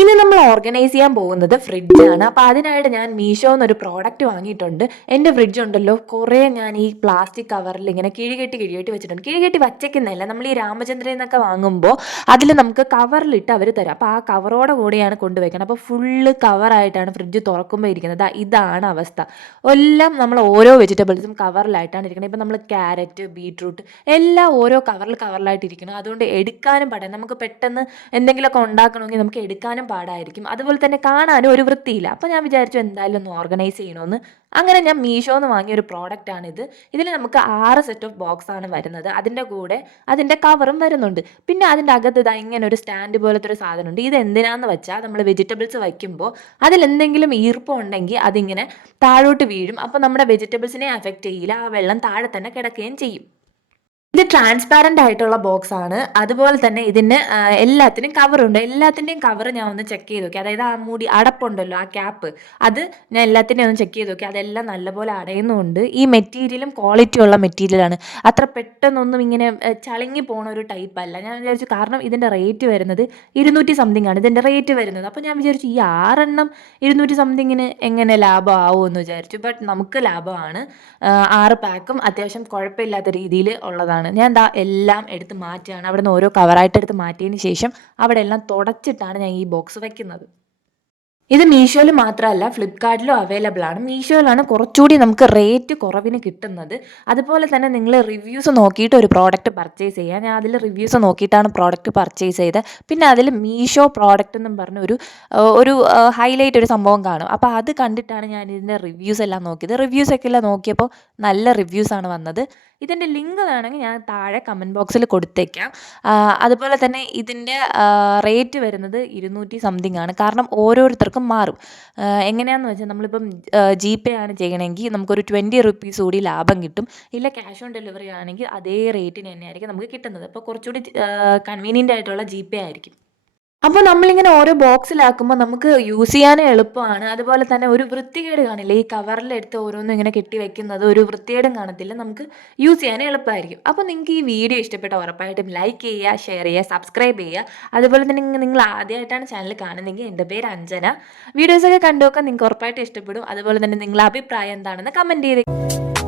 ഇനി നമ്മൾ ഓർഗനൈസ് ചെയ്യാൻ പോകുന്നത് ഫ്രിഡ്ജാണ്. അപ്പോൾ അതിനായിട്ട് ഞാൻ മീഷോന്നൊരു പ്രോഡക്റ്റ് വാങ്ങിയിട്ടുണ്ട്. എൻ്റെ ഫ്രിഡ്ജ് ഉണ്ടല്ലോ കുറേ ഞാൻ ഈ പ്ലാസ്റ്റിക് കവറിൽ ഇങ്ങനെ കിഴികെട്ടി വെച്ചിട്ടുണ്ട്. കിഴികെട്ടി വച്ചേക്കുന്നതല്ല, നമ്മൾ ഈ രാമചന്ദ്രയിൽ നിന്നൊക്കെ വാങ്ങുമ്പോൾ അതിൽ നമുക്ക് കവറിലിട്ട് അവർ തരും. അപ്പോൾ ആ കവറോടെ കൂടെയാണ് കൊണ്ടുവയ്ക്കുന്നത്. അപ്പോൾ ഫുള്ള് കവറായിട്ടാണ് ഫ്രിഡ്ജ് തുറക്കുമ്പോൾ ഇരിക്കുന്നത്. ഇതാണ് അവസ്ഥ. എല്ലാം നമ്മൾ ഓരോ വെജിറ്റബിൾസും കവറിലായിട്ടാണ് ഇരിക്കുന്നത്. ഇപ്പം നമ്മൾ ക്യാരറ്റ്, ബീട്രൂട്ട് എല്ലാം ഓരോ കവറിലായിട്ട് ഇരിക്കണം. അതുകൊണ്ട് എടുക്കാനും പാടാണ്. നമുക്ക് പെട്ടെന്ന് എന്തെങ്കിലുമൊക്കെ ഉണ്ടാക്കണമെങ്കിൽ നമുക്ക് എടുക്കാനും പാടായിരിക്കും. അതുപോലെ തന്നെ കാണാനും ഒരു വൃത്തിയില്ല. അപ്പോൾ ഞാൻ വിചാരിച്ചു എന്തായാലും ഒന്ന് ഓർഗനൈസ് ചെയ്യണമെന്ന്. അങ്ങനെ ഞാൻ മീഷോന്ന് വാങ്ങിയ ഒരു പ്രോഡക്റ്റാണിത്. ഇതിൽ നമുക്ക് 6 സെറ്റ് ഓഫ് ബോക്സ് ആണ് വരുന്നത്. അതിൻ്റെ കൂടെ അതിൻ്റെ കവറും വരുന്നുണ്ട്. പിന്നെ അതിൻ്റെ അകത്ത് ഇതാ ഇങ്ങനെ ഒരു സ്റ്റാൻഡ് പോലത്തെ ഒരു സാധനമുണ്ട്. ഇത് എന്തിനാന്ന് വെച്ചാൽ നമ്മൾ വെജിറ്റബിൾസ് വയ്ക്കുമ്പോൾ അതിലെന്തെങ്കിലും ഈർപ്പം ഉണ്ടെങ്കിൽ അതിങ്ങനെ താഴോട്ട് വീഴും. അപ്പോൾ നമ്മുടെ വെജിറ്റബിൾസിനെ അഫക്റ്റ് ചെയ്യില്ല. ആ വെള്ളം താഴെ തന്നെ കിടക്കുകയും ചെയ്യും. ഇത് ട്രാൻസ്പാരൻ്റ് ആയിട്ടുള്ള ബോക്സ് ആണ്. അതുപോലെ തന്നെ ഇതിന് എല്ലാത്തിനും കവറുണ്ട്. എല്ലാത്തിൻ്റെയും കവർ ഞാൻ ഒന്ന് ചെക്ക് ചെയ്ത് നോക്കി. അതായത് ആ മൂടി അടപ്പുണ്ടല്ലോ, ആ ക്യാപ്പ്, അത് ഞാൻ എല്ലാത്തിൻ്റെയും ഒന്ന് ചെക്ക് ചെയ്ത് നോക്കി. അതെല്ലാം നല്ലപോലെ അടയുന്നുണ്ട്. ഈ മെറ്റീരിയലും ക്വാളിറ്റി ഉള്ള മെറ്റീരിയലാണ്. അത്ര പെട്ടെന്നൊന്നും ഇങ്ങനെ ചളുങ്ങി പോണ ഒരു ടൈപ്പ് അല്ല. ഞാൻ വിചാരിച്ചു, കാരണം ഇതിൻ്റെ റേറ്റ് വരുന്നത് 200 സംതിങ് ആണ് ഇതിൻ്റെ റേറ്റ് വരുന്നത്. അപ്പോൾ ഞാൻ വിചാരിച്ചു ഈ 6 200 സംതിങ്ങിന് എങ്ങനെ ലാഭം ആവുമെന്ന് വിചാരിച്ചു. ബട്ട് നമുക്ക് ലാഭമാണ്. 6 പാക്കും അത്യാവശ്യം കുഴപ്പമില്ലാത്ത രീതിയിൽ ഉള്ളതാണ്. ഞാൻ ദാ എല്ലാം എടുത്ത് മാറ്റുകയാണ്. അവിടെ നിന്ന് ഓരോ കവറായിട്ട് എടുത്ത് മാറ്റിയതിന് ശേഷം അവിടെ എല്ലാം തുടച്ചിട്ടാണ് ഞാൻ ഈ ബോക്സ് വയ്ക്കുന്നത്. ഇത് മീഷോയിൽ മാത്രമല്ല, ഫ്ലിപ്കാർട്ടിലും അവൈലബിൾ ആണ്. മീഷോയിലാണ് കുറച്ചുകൂടി നമുക്ക് റേറ്റ് കുറവിന് കിട്ടുന്നത്. അതുപോലെ തന്നെ നിങ്ങൾ റിവ്യൂസ് നോക്കിയിട്ട് ഒരു പ്രോഡക്റ്റ് പർച്ചേസ് ചെയ്യുക. ഞാൻ അതിൽ റിവ്യൂസ് നോക്കിയിട്ടാണ് പ്രോഡക്റ്റ് പർച്ചേസ് ചെയ്തത്. പിന്നെ അതിൽ മീഷോ പ്രോഡക്റ്റ് എന്നും പറഞ്ഞ ഒരു ഹൈലൈറ്റ് ഒരു സംഭവം കാണും. അപ്പോൾ അത് കണ്ടിട്ടാണ് ഞാൻ ഇതിൻ്റെ റിവ്യൂസ് എല്ലാം നോക്കിയത്. റിവ്യൂസൊക്കെ എല്ലാം നോക്കിയപ്പോൾ നല്ല റിവ്യൂസാണ് വന്നത്. ഇതിൻ്റെ ലിങ്ക് വേണമെങ്കിൽ ഞാൻ താഴെ കമൻറ്റ് ബോക്സിൽ കൊടുത്തേക്കാം. അതുപോലെ തന്നെ ഇതിൻ്റെ റേറ്റ് വരുന്നത് 200 സംതിങ് ആണ്. കാരണം ഓരോരുത്തർക്കും മാറും. എങ്ങനെയാണെന്ന് വെച്ചാൽ നമ്മളിപ്പം GPay ആണ് ചെയ്യണമെങ്കിൽ നമുക്കൊരു 20 റുപ്പീസ് കൂടി ലാഭം കിട്ടും. ഇല്ല ക്യാഷ് ഓൺ ഡെലിവറി ആണെങ്കിൽ അതേ റേറ്റിന് തന്നെയായിരിക്കും നമുക്ക് കിട്ടുന്നത്. അപ്പോൾ കുറച്ചുകൂടി കൺവീനിയൻ്റ് ആയിട്ടുള്ള GPay ആയിരിക്കും. അപ്പോൾ നമ്മളിങ്ങനെ ഓരോ ബോക്സിലാക്കുമ്പോൾ നമുക്ക് യൂസ് ചെയ്യാനും എളുപ്പമാണ്. അതുപോലെ തന്നെ ഒരു വൃത്തികേട് കാണില്ല. ഈ കവറിലെടുത്ത് ഓരോന്നും ഇങ്ങനെ കെട്ടി വെക്കുന്നത് ഒരു വൃത്തികേടും കാണത്തില്ല. നമുക്ക് യൂസ് ചെയ്യാനും എളുപ്പമായിരിക്കും. അപ്പോൾ നിങ്ങൾക്ക് ഈ വീഡിയോ ഇഷ്ടപ്പെട്ട ഉറപ്പായിട്ടും ലൈക്ക് ചെയ്യുക, ഷെയർ ചെയ്യുക, സബ്സ്ക്രൈബ് ചെയ്യുക. അതുപോലെ തന്നെ നിങ്ങൾ ആദ്യമായിട്ടാണ് ചാനൽ കാണുന്നതെങ്കിൽ എൻ്റെ പേര് അഞ്ജന. വീഡിയോസൊക്കെ കണ്ടു നോക്കാൻ നിങ്ങൾക്ക് ഉറപ്പായിട്ടും ഇഷ്ടപ്പെടും. അതുപോലെ തന്നെ നിങ്ങളുടെ അഭിപ്രായം എന്താണെന്ന് കമൻറ്റ് ചെയ്ത്